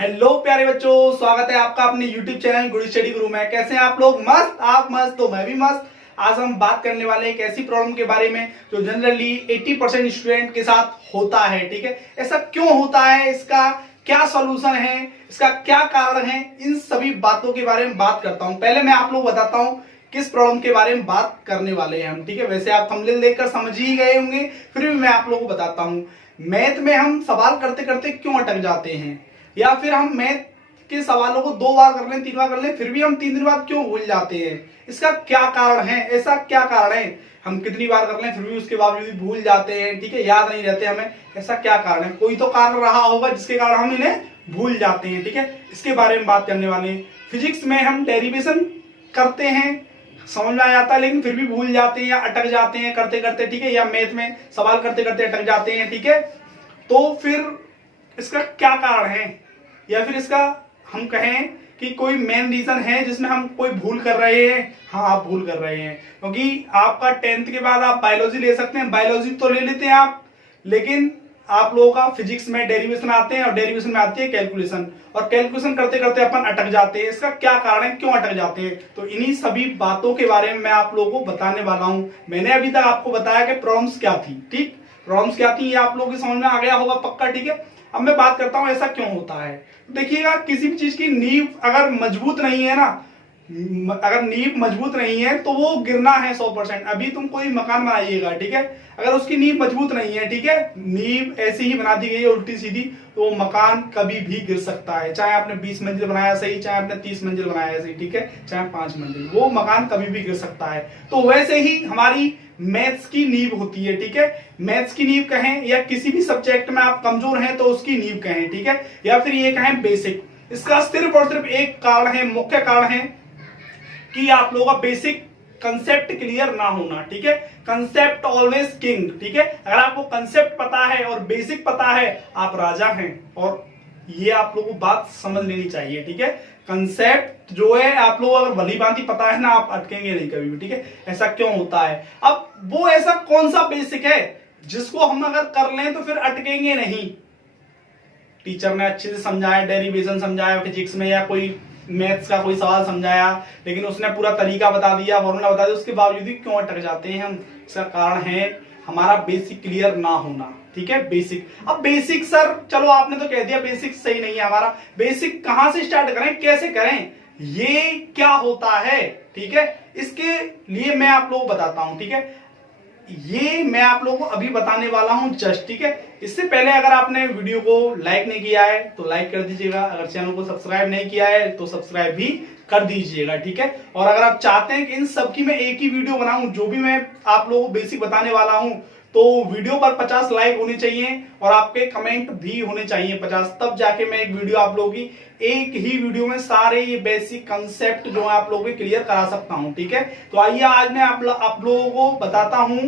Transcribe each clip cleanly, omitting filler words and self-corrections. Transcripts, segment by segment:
Hello प्यारे बच्चों, स्वागत है आपका अपने YouTube चैनल गुड स्टडी गुरु में। कैसे हैं आप लोग? मस्त? आप मस्त तो मैं भी मस्त। आज हम बात करने वाले एक ऐसी प्रॉब्लम के बारे में जो जनरली 80% स्टूडेंट के साथ होता है। ठीक है, ऐसा क्यों होता है, इसका क्या सॉल्यूशन है, इसका क्या कारण है, इन सभी बातों के बारे में बात करता हूं। पहले मैं आप लोग बताता हूं किस प्रॉब्लम के बारे में बात करने वाले हैं हम। ठीक है, वैसे आप थंबनेल देखकर समझ ही गए होंगे, फिर भी मैं आप लोगों को बताता हूं। मैथ में हम सवाल करते करते क्यों अटक जाते हैं, या फिर हम मैथ के सवालों को 2 बार कर लें, 3 बार कर लें, फिर भी हम 3 दिन बाद क्यों भूल जाते हैं, इसका क्या कारण है, ऐसा क्या कारण है। हम कितनी बार कर लें फिर भी उसके बावजूद भी भूल जाते हैं। ठीक है, याद नहीं रहते हमें, ऐसा क्या कारण है। कोई तो कारण रहा होगा जिसके कारण हम इन्हें भूल जाते हैं। ठीक है, इसके बारे में बात करने वाले हैं। फिजिक्स में हम डेरिवेशन करते हैं, समझ में आ जाता है, लेकिन फिर भी भूल जाते हैं या अटक जाते हैं करते करते। ठीक है, या मैथ में सवाल करते करते अटक जाते हैं। ठीक है, तो फिर इसका क्या कारण है, या फिर इसका हम कहें कि कोई मेन रीजन है जिसमें हम कोई भूल कर रहे हैं। हाँ, आप भूल कर रहे हैं क्योंकि आपका 10th के बाद आप बायोलॉजी ले सकते हैं, बायोलॉजी तो ले लेते हैं आप, लेकिन आप लोगों का फिजिक्स में डेरिवेशन आते हैं और डेरिवेशन में आती है कैलकुलेशन, और कैलकुलेशन करते करते अपन अटक जाते हैं। इसका क्या कारण है, क्यों अटक जाते हैं, तो इन्हीं सभी बातों के बारे में मैं आप लोगों को बताने वाला हूं। मैंने अभी तक आपको बताया कि प्रॉब्लम्स क्या थी। ठीक, प्रॉब्लम्स क्या थी ये आप लोगों की समझ में आ गया होगा पक्का। ठीक है, अब मैं बात करता हूं ऐसा क्यों होता है। देखिएगा, किसी भी चीज की नींव अगर मजबूत नहीं है ना, अगर नींव मजबूत नहीं है तो वो गिरना है 100%। अभी तुम कोई मकान बनाइएगा, ठीक है, अगर उसकी नींव मजबूत नहीं है, ठीक है, नींव ऐसी ही बना दी गई है उल्टी सीधी, तो वो मकान कभी भी गिर सकता है। चाहे आपने 20 मंजिल बनाया सही, चाहे आपने 30 मंजिल बनाया सही, ठीक है, चाहे 5 मंजिल, वो मकान कभी भी गिर सकता है। तो वैसे ही हमारी मैथ्स की नींव होती है। ठीक है, मैथ्स की नींव कहें या किसी भी सब्जेक्ट में आप कमजोर हैं तो उसकी नींव कहें। ठीक है, या फिर ये कहें बेसिक। इसका सिर्फ और सिर्फ एक कारण है, मुख्य कारण है कि आप लोगों का बेसिक कंसेप्ट क्लियर ना होना। ठीक है, कंसेप्ट ऑलवेज किंग। ठीक है, अगर आपको कंसेप्ट पता है और बेसिक पता है, आप राजा हैं, और ये आप लोगों को बात समझ लेनी चाहिए। ठीक है, कंसेप्ट जो है आप लोग अगर भली भांति पता है ना, आप अटकेंगे नहीं कभी भी। ठीक है, ऐसा क्यों होता है। अब वो ऐसा कौन सा बेसिक है जिसको हम अगर कर लें तो फिर अटकेंगे नहीं। टीचर ने अच्छे से समझाया, डेरिवेशन समझाया फिजिक्स में, या कोई मैथ्स का कोई सवाल समझाया, लेकिन उसने पूरा तरीका बता दिया, फॉर्मूला बता दिया, उसके बावजूद भी क्यों अटक जाते हैं हम। इसका कारण है हमारा बेसिक क्लियर ना होना। ठीक है, बेसिक। अब बेसिक सर, चलो आपने तो कह दिया बेसिक सही नहीं है हमारा, बेसिक कहां से स्टार्ट करें, कैसे करें, ये क्या होता है। ठीक है, इसके लिए मैं आप लोगों को बताता हूं। ठीक है, ये मैं आप लोगों को अभी बताने वाला हूं जस्ट। ठीक है, इससे पहले अगर आपने वीडियो को लाइक नहीं किया है तो लाइक कर दीजिएगा, अगर चैनल को सब्सक्राइब नहीं किया है तो सब्सक्राइब भी कर दीजिएगा। ठीक है, और अगर आप चाहते हैं कि इन सब की मैं एक ही वीडियो बनाऊं, जो भी मैं आप लोगों को बेसिक बताने वाला हूं, तो वीडियो पर 50 लाइक होने चाहिए और आपके कमेंट भी होने चाहिए 50, तब जाके मैं एक वीडियो आप लोगों की एक ही वीडियो में सारे ये बेसिक कंसेप्ट जो है आप लोगों को क्लियर करा सकता हूं। ठीक है, तो आइए आज मैं आप लोगों को बताता हूं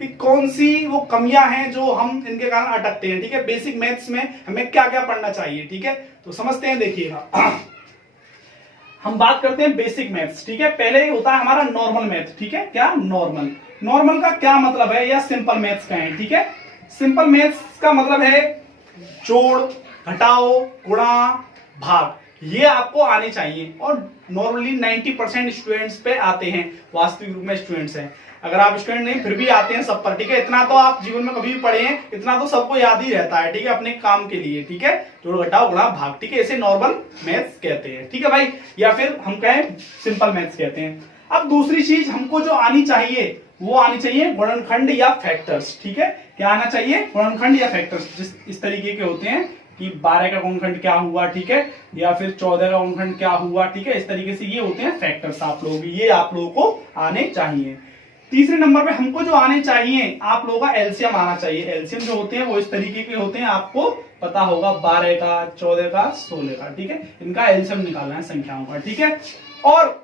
कि कौन सी वो कमियां हैं जो हम इनके कारण अटकते हैं। ठीक है, बेसिक मैथ्स में हमें क्या क्या पढ़ना चाहिए। ठीक है, तो समझते हैं, देखिएगा। हम बात करते हैं बेसिक मैथ्स। ठीक है, पहले होता है हमारा नॉर्मल मैथ। ठीक है, क्या नॉर्मल, नॉर्मल का क्या मतलब है, या सिंपल मैथ्स कहें। ठीक है, सिंपल मैथ्स का मतलब है जोड़, घटाओ, गुणा, भाग, ये आपको आने चाहिए, और नॉर्मली 90% स्टूडेंट्स पे आते हैं, वास्तविक रूप में स्टूडेंट्स हैं। अगर आप स्टूडेंट नहीं फिर भी आते हैं सब पर। ठीक है, इतना तो आप जीवन में कभी भी पढ़े हैं, इतना तो सबको याद ही रहता है। ठीक है, अपने काम के लिए। ठीक है, जोड़, घटाओ, गुणा, भाग। ठीक है, इसे नॉर्मल मैथ्स कहते हैं। ठीक है भाई, या फिर हम कहें सिंपल मैथ्स कहते हैं। अब दूसरी चीज हमको जो आनी चाहिए वो आनी चाहिए गुणनखंड या फैक्टर्स। ठीक है, क्या आना चाहिए, गुणनखंड या फैक्टर्स, जिस इस तरीके के होते हैं कि 12 का गुणनखंड क्या हुआ, ठीक है, या फिर 14 का गुणनखंड क्या हुआ। ठीक है, इस तरीके से ये होते हैं फैक्टर्स। आप लोग ये आप लोगों को आने चाहिए। तीसरे नंबर पे हमको जो आने चाहिए, आप लोगों का एलसीएम आना चाहिए। एलसीएम जो होते हैं वो इस तरीके के होते हैं, आपको पता होगा, 12 का, 14 का, 16 का। ठीक है, इनका एलसीएम निकालना है संख्याओं का। ठीक है, और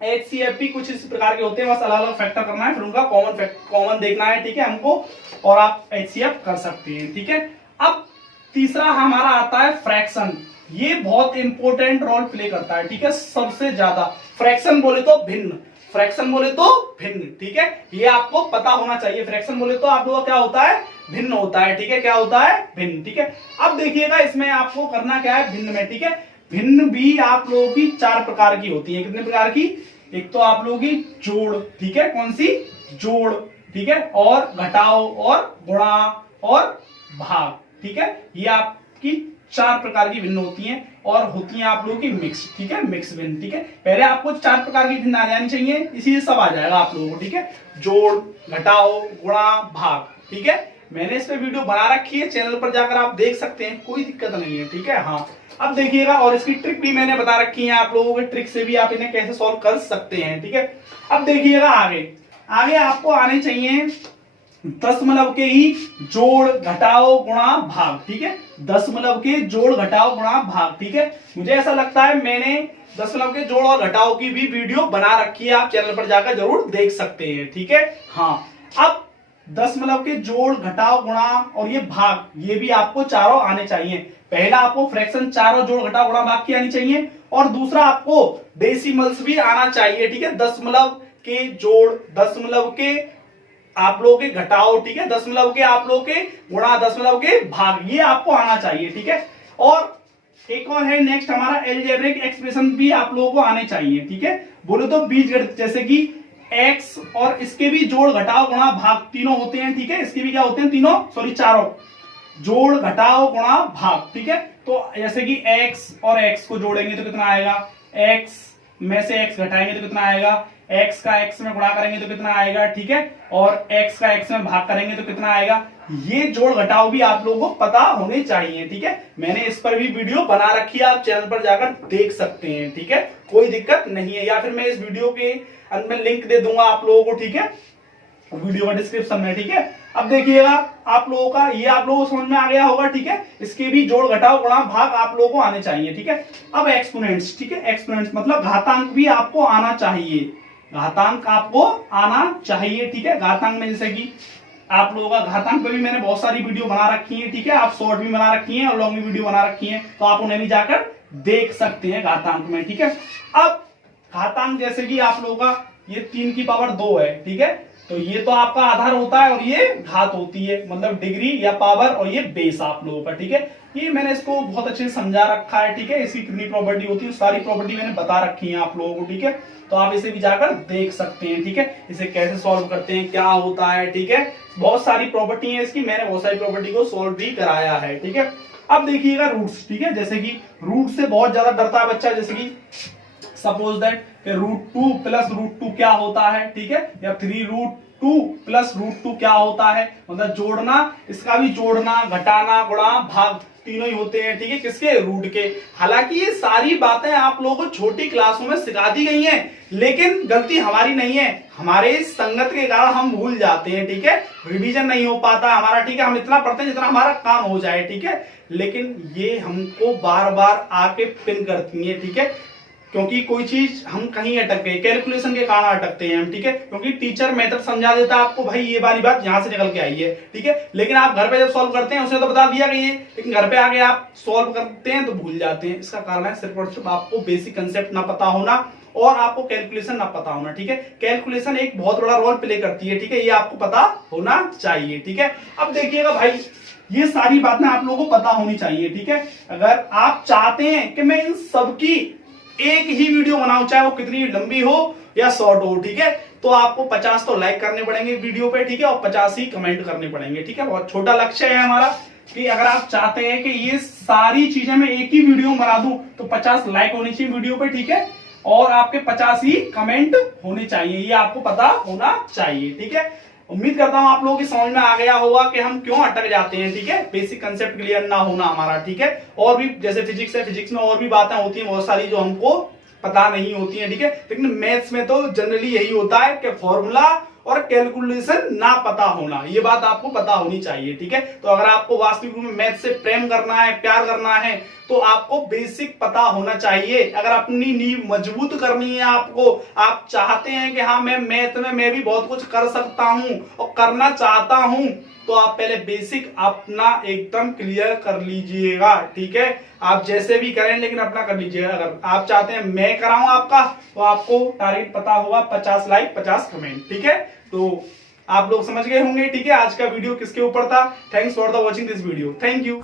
HCF भी कुछ इस प्रकार के होते हैं, बस अलग अलग फैक्टर करना है, फिर उनका कॉमन देखना है। ठीक है, हमको, और आप HCF कर सकते हैं। ठीक है, अब तीसरा हमारा आता है फ्रैक्शन। ये बहुत इंपॉर्टेंट रोल प्ले करता है। ठीक है, सबसे ज्यादा। फ्रैक्शन बोले तो भिन्न, फ्रैक्शन बोले तो भिन्न। ठीक है, ये आपको पता होना चाहिए। फ्रैक्शन बोले तो आप लोगों का क्या होता है, भिन्न होता है, ठीक है। क्या होता है? भिन्न, ठीक है। अब देखिएगा इसमें आपको करना क्या है भिन्न में, ठीक है। भिन्न भी आप लोगों की 4 प्रकार की होती है। कितने प्रकार की? एक तो आप लोगों की जोड़, ठीक है। कौन सी? जोड़, ठीक है। और घटाओ और गुणा और भाग, ठीक है। ये आपकी 4 प्रकार की भिन्न होती हैं और होती हैं आप लोगों की मिक्स, ठीक है। मिक्स भिन्न, ठीक है। पहले आपको 4 प्रकार की भिन्न आ जानी चाहिए, इसी से सब आ जाएगा आप लोगों को, ठीक है। जोड़, घटाओ, गुणा, भाग, ठीक है। मैंने इस पे वीडियो बना रखी है, चैनल पर जाकर आप देख सकते हैं, कोई दिक्कत नहीं है, ठीक है। हाँ, अब देखिएगा और इसकी ट्रिक भी मैंने बता रखी है आप लोगों को, ट्रिक से भी आप इन्हें कैसे सॉल्व कर सकते हैं, ठीक है। अब देखिएगा आगे आगे आपको आने चाहिए दशमलव के ही जोड़, घटाओ, गुणा, भाग, ठीक है। दशमलव के जोड़, घटाओ, गुणा, भाग, ठीक है। मुझे ऐसा लगता है मैंने दशमलव के जोड़ और घटाओ की भी वीडियो बना रखी है, आप चैनल पर जाकर जरूर देख सकते हैं, ठीक है। हाँ, अब दशमलव के जोड़, घटाओ, गुणा और ये भाग, ये भी आपको चारों आने चाहिए। पहला आपको फ्रैक्शन चारों जोड़, घटाओ, गुणा, भाग की आनी चाहिए और दूसरा आपको डेसिमल्स भी आना चाहिए, ठीक है। दशमलव के जोड़, दशमलव के आप लोगों के घटाओ, ठीक है। दशमलव के आप लोगों के गुणा, दशमलव के भाग, ये आपको आना चाहिए, ठीक है। और एक और है नेक्स्ट हमारा एलजेब्रिक एक्सप्रेशन भी आप लोगों को आने चाहिए, ठीक है। बोले तो बीजगणित, जैसे कि x और इसके भी जोड़, घटाओ, गुणा, भाग तीनों होते हैं, ठीक है। इसके भी क्या होते हैं? तीनों, सॉरी चारों, जोड़, घटाओ, गुणा, भाग, ठीक है। तो जैसे कि x और x को जोड़ेंगे तो कितना आएगा? x में से x घटाएंगे तो कितना आएगा? x का x में गुणा करेंगे तो कितना आएगा, ठीक है। और x का x में भाग करेंगे तो कितना आएगा? ये जोड़ घटाओ भी आप लोगों को पता होने चाहिए, ठीक है। मैंने इस पर भी वीडियो बना रखी है, आप चैनल पर जाकर देख सकते हैं, ठीक है। कोई दिक्कत नहीं है, या फिर मैं इस वीडियो के अंत में लिंक दे दूंगा आप लोगों को, ठीक है, वीडियो का डिस्क्रिप्शन में, ठीक है। अब देखिएगा आप लोगों का ये आप लोगों को समझ में आ गया होगा, ठीक है। इसके भी जोड़, घटाओ, गुणा, भाग आप लोगों को आने चाहिए, ठीक है। अब एक्सपोनेंट्स, ठीक है। एक्सपोनेंट्स मतलब घातांक भी आपको आना चाहिए, घातांक आपको आना चाहिए, ठीक है। घातांक में जैसे कि आप लोगों का घातांक पे भी मैंने बहुत सारी वीडियो बना रखी है, ठीक है। आप शॉर्ट भी बना रखी है और लॉन्ग भी वीडियो बना रखी है, तो आप उन्हें भी जाकर देख सकते हैं घातांक में, ठीक है। अब घातांक जैसे कि आप लोगों का ये 3 की पावर 2 है, ठीक है। तो ये तो आपका आधार होता है और ये घात होती है, मतलब डिग्री या पावर, और ये बेस आप लोगों का, ठीक है। ये मैंने इसको बहुत अच्छे से समझा रखा है, ठीक है। इसकी कितनी प्रॉपर्टी होती है, सारी प्रॉपर्टी मैंने बता रखी है आप लोगों को, ठीक है। तो आप इसे भी जाकर देख सकते हैं, ठीक है। इसे कैसे सॉल्व करते हैं, क्या होता है, ठीक है। बहुत सारी प्रॉपर्टी है इसकी, मैंने बहुत सारी प्रॉपर्टी को सॉल्व भी कराया है, ठीक है। अब देखिएगा रूट्स, ठीक है। जैसे कि रूट से बहुत ज्यादा डरता है बच्चा, जैसे कि सपोज दैट √2 प्लस √2 क्या होता है, ठीक है। या 3√2 प्लस √2 क्या होता है, मतलब जोड़ना, इसका भी जोड़ना, घटाना, गुणा, भाग तीनों ही होते हैं, ठीक है। किसके? रूट के। हालांकि ये सारी बातें आप लोगों को छोटी क्लासों में सिखा दी गई हैं, लेकिन गलती हमारी नहीं है, हमारे संगत के कारण हम भूल जाते हैं, ठीक है। रिवीजन नहीं हो पाता हमारा, ठीक है। हम इतना पढ़ते हैं जितना हमारा काम हो जाए, ठीक है। लेकिन ये हमको बार बार आके पिन करती है, ठीक है। क्योंकि कोई चीज हम कहीं अटक गए, कैलकुलेशन के कारण अटकते हैं हम, ठीक है। क्योंकि टीचर मेथड समझा देता है आपको, भाई ये वाली बात यहां से निकल के आई है, ठीक है। लेकिन आप घर पे जब सॉल्व करते हैं उसे तो बता दिया गई है, लेकिन घर पे आके आप सॉल्व करते हैं तो भूल जाते हैं। इसका कारण है सिर्फ और सिर्फ आपको बेसिक कंसेप्ट ना पता होना और आपको कैलकुलेशन ना पता होना, ठीक है। कैलकुलेशन एक बहुत बड़ा रोल प्ले करती है, ठीक है। ये आपको पता होना चाहिए, ठीक है। अब देखिएगा भाई, ये सारी बातें आप लोगों को पता होनी चाहिए, ठीक है। अगर आप चाहते हैं कि मैं इन सबकी एक ही वीडियो बनाऊं, चाहे वो कितनी लंबी हो या शॉर्ट हो, ठीक है, तो आपको 50 तो लाइक करने पड़ेंगे वीडियो पे, ठीक है, और 50 ही कमेंट करने पड़ेंगे, ठीक है। बहुत छोटा लक्ष्य है हमारा कि अगर आप चाहते हैं कि ये सारी चीजें मैं एक ही वीडियो में बना दूं तो 50 लाइक होनी चाहिए वीडियो पे, ठीक है, और आपके 50 ही कमेंट होने चाहिए, ये आपको पता होना चाहिए, ठीक है। उम्मीद करता हूं आप लोगों की समझ में आ गया होगा कि हम क्यों अटक जाते हैं, ठीक है। बेसिक कंसेप्ट क्लियर ना होना हमारा, ठीक है। और भी जैसे फिजिक्स है, फिजिक्स में और भी बातें होती हैं बहुत सारी जो हमको पता नहीं होती हैं, ठीक है। लेकिन मैथ्स में तो जनरली यही होता है कि फॉर्मूला और कैलकुलेशन ना पता होना, ये बात आपको पता होनी चाहिए, ठीक है। तो अगर आपको वास्तविक रूप में मैथ से प्रेम करना है, प्यार करना है, तो आपको बेसिक पता होना चाहिए। अगर अपनी नींव मजबूत करनी है आपको, आप चाहते हैं कि हाँ मैं मैथ में मैं भी बहुत कुछ कर सकता हूं और करना चाहता हूं, तो आप पहले बेसिक अपना एकदम क्लियर कर लीजिएगा, ठीक है। आप जैसे भी करें लेकिन अपना कर लीजिएगा। अगर आप चाहते हैं मैं कराऊं आपका, तो आपको टारगेट पता होगा 50 लाइक 50 कमेंट, ठीक है। तो आप लोग समझ गए होंगे। ठीक है, आज का वीडियो किसके ऊपर था। Thanks for the watching this video. Thank you.